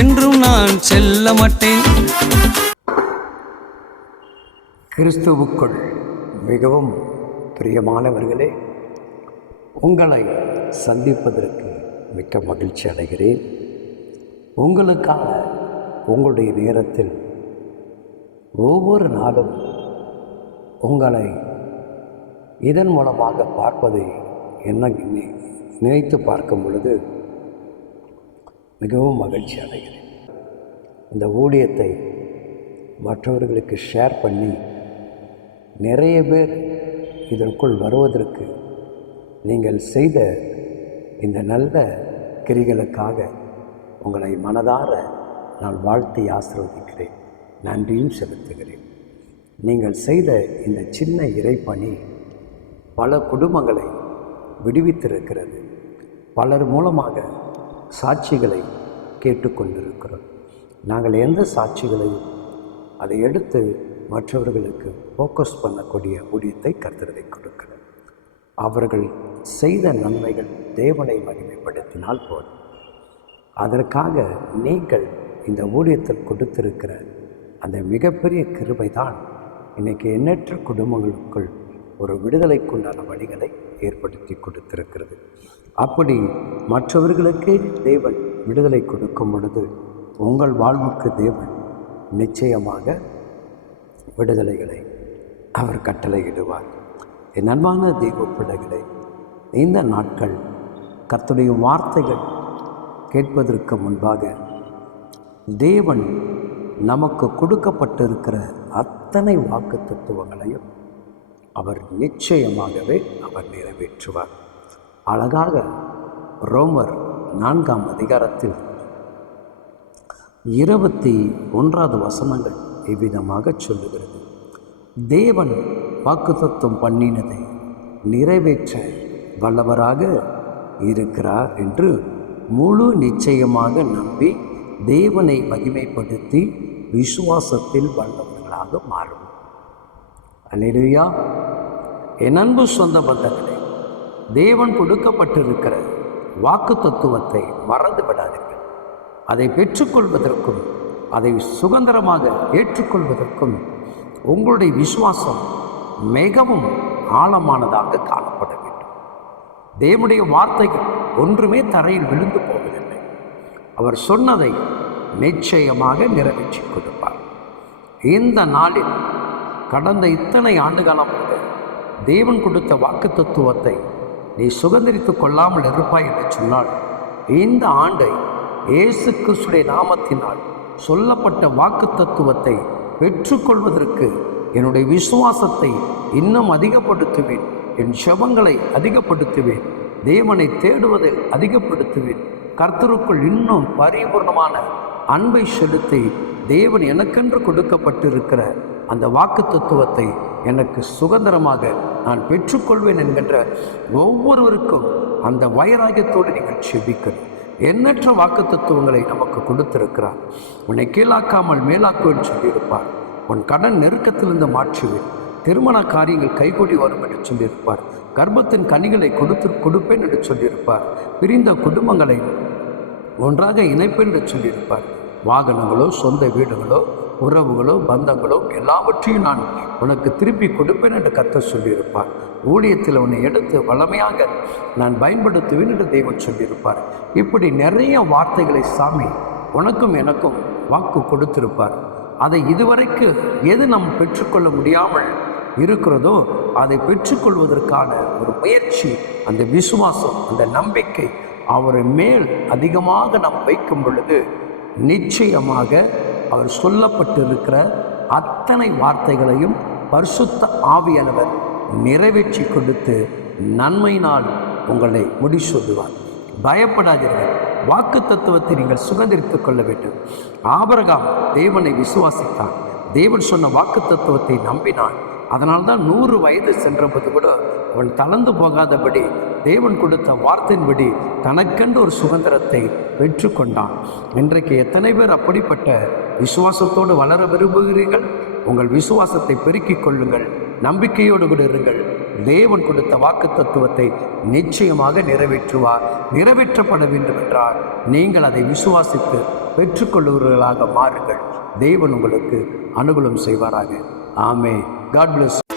என்றும் நான் செல்ல மாட்டேன். கிறிஸ்துவுக்குள் மிகவும் பிரியமானவர்களே, உங்களை சந்திப்பதற்கு மிக்க மகிழ்ச்சி அடைகிறேன். உங்களுக்காக உங்களுடைய நேரத்தில் ஒவ்வொரு நாளும் உங்களை இதன் மூலமாக பார்ப்பதை என்ன நினைத்து பார்க்கும் பொழுது மிகவும் மகிழ்ச்சி அடைகிறேன். இந்த ஊழியத்தை மற்றவர்களுக்கு ஷேர் பண்ணி நிறைய பேர் இதற்குள் வருவதற்கு நீங்கள் செய்த இந்த நல்ல கிரிகளுக்காக உங்களை மனதார நான் வாழ்த்தி ஆசீர்வதிக்கிறேன், நன்றியும் செலுத்துகிறேன். நீங்கள் செய்த இந்த சின்ன இறைப்பணி பல குடும்பங்களை விடுவித்திருக்கிறது. பலர் மூலமாக சாட்சிகளை கேட்டுக்கொண்டிருக்கிறோம். நாங்கள் எந்த சாட்சிகளையும் அதை எடுத்து மற்றவர்களுக்கு ஃபோக்கஸ் பண்ணக்கூடிய ஊழியத்தை கர்த்தரை கொடுக்கிறார். அவர்கள் செய்த நன்மைகள் தேவனை மகிமைப்படுத்தினால் போதும். அதற்காக நீங்கள் இந்த ஊழியத்தில் கொடுத்திருக்கிற அந்த மிகப்பெரிய கிருபை தான் இன்றைக்கி எண்ணற்ற குடும்பங்களுக்குள் ஒரு விடுதலைக்குண்டான வழிகளை ஏற்படுத்தி கொடுத்திருக்கிறது. அப்படி மற்றவர்களுக்கு தேவன் விடுதலை கொடுக்கும் பொழுது உங்கள் வாழ்வுக்கு தேவன் நிச்சயமாக விடுதலைகளை அவர் கட்டளையிடுவார். என் அன்பான தெய்வ பிள்ளைகளை, இந்த நாட்கள் கர்த்தருடைய வார்த்தைகள் கேட்பதற்கு முன்பாக தேவன் நமக்கு கொடுக்கப்பட்டிருக்கிற அத்தனை வாக்கு தத்துவங்களையும் அவர் நிச்சயமாகவே அவர் நிறைவேற்றுவார். அழகாக ரோமர் 4ஆம் அதிகாரத்தில் 21வது வசனங்கள் இவ்விதமாக சொல்லுகிறது. தேவன் வாக்குத்தத்தம் பண்ணினதை நிறைவேற்ற வல்லவராக இருக்கிறார் என்று முழு நிச்சயமாக நம்பி தேவனை மகிமைப்படுத்தி விசுவாசத்தில் வல்லவர்களாக மாறும். அல்லேலூயா. என் அன்பு சொந்த பந்தங்களே, தேவன் கொடுக்கப்பட்டிருக்கிற வாக்கு தத்துவத்தை மறந்து விடாதீர்கள். அதை பெற்றுக்கொள்வதற்கும் அதை சுதந்திரமாக ஏற்றுக்கொள்வதற்கும் உங்களுடைய விசுவாசம் மிகவும் ஆழமானதாக காணப்பட வேண்டும். தேவனுடைய வார்த்தைகள் ஒன்றுமே தரையில் விழுந்து போவதில்லை. அவர் சொன்னதை நிச்சயமாக நிறைவேற்றி கொடுப்பார். இந்த நாளில் கடந்த இத்தனை ஆண்டுகாலமாக தேவன் கொடுத்த வாக்கு தத்துவத்தை நீ சுதந்திரித்து கொள்ளாமல் இருப்பாய் என்று சொன்னால், இந்த ஆண்டை இயேசு கிறிஸ்துவின் நாமத்தினால் சொல்லப்பட்ட வாக்கு தத்துவத்தை பெற்றுக்கொள்வதற்கு என்னுடைய விசுவாசத்தை இன்னும் அதிகப்படுத்துவேன். என் செபங்களை அதிகப்படுத்துவேன். தேவனை தேடுவதை அதிகப்படுத்துவேன். கர்த்தருக்குள் இன்னும் பரிபூர்ணமான அன்பை செலுத்தி தேவன் எனக்கென்று கொடுக்கப்பட்டிருக்கிற அந்த வாக்கு தத்துவத்தை எனக்கு சுதந்திரமாக நான் பெற்றுக்கொள்வேன் என்கின்ற ஒவ்வொருவருக்கும் அந்த வைராகியத்தோடு நீங்கள் செபிக்கணும். எண்ணற்ற வாக்கு தத்துவங்களை நமக்கு கொடுத்திருக்கிறார். உன்னை கீழாக்காமல் மேலாக்குவேன் சொல்லியிருப்பார். உன் கடன் நெருக்கத்திலிருந்து மாற்றுவேன். திருமண காரியங்கள் கைகூடி வரும் என்று சொல்லியிருப்பார். கர்ப்பத்தின் கனிகளை கொடுப்பேன் என்று சொல்லியிருப்பார். பிரிந்த குடும்பங்களை ஒன்றாக இணைப்பேன் என்று சொல்லியிருப்பார். வாகனங்களோ சொந்த வீடுகளோ உறவுகளோ பந்தங்களோ எல்லாவற்றையும் நான் உனக்கு திருப்பி கொடுப்பேன் என்று கர்த்தர் சொல்லியிருப்பார். ஊழியத்தில் உன்னை எடுத்து வளமையாக நான் பயன்படுத்துவேன் என்று தெய்வம் சொல்லியிருப்பார். இப்படி நிறைய வார்த்தைகளை சாமி உனக்கும் எனக்கும் வாக்கு கொடுத்திருப்பார். அதை இதுவரைக்கு எது நாம் பெற்றுக்கொள்ள முடியாமல் இருக்கிறதோ அதை பெற்றுக்கொள்வதற்கான ஒரு முயற்சி, அந்த விசுவாசம், அந்த நம்பிக்கை அவரை மேல் அதிகமாக நாம் வைக்கும் பொழுது நிச்சயமாக அவர் சொல்லப்பட்டிருக்கிற அத்தனை வார்த்தைகளையும் பரிசுத்த ஆவியானவர் நிறைவேற்றி கொடுத்து நன்மையினால் உங்களை முடிசூட்டுவார். பயப்படாதீர்கள். வாக்கு தத்துவத்தை நீங்கள் சுதந்திரித்துக் கொள்ள வேண்டும். ஆபிரகாம் தேவனை விசுவாசித்தான். தேவன் சொன்ன வாக்கு தத்துவத்தை நம்பினான். அதனால்தான் 100 வயது சென்றபோது கூட அவன் தளர்ந்து போகாதபடி தேவன் கொடுத்த வார்த்தையின்படி தனக்கென்று ஒரு சுதந்திரத்தை பெற்றுக்கொண்டான். இன்றைக்கு எத்தனை பேர் அப்படிப்பட்ட விசுவாசத்தோடு வளர விரும்புகிறீர்கள்? உங்கள் விசுவாசத்தை பெருக்கிக் கொள்ளுங்கள். நம்பிக்கையோடு கூட இருங்கள். தேவன் கொடுத்த வாக்கு தத்துவத்தை நிச்சயமாக நிறைவேற்றுவார். நிறைவேற்றப்பட வேண்டும் என்றால் நீங்கள் அதை விசுவாசித்து பெற்றுக்கொள்ளுவர்களாக மாறுங்கள். தேவன் உங்களுக்கு அனுகூலம் செய்வாராக. ஆமென். God plus.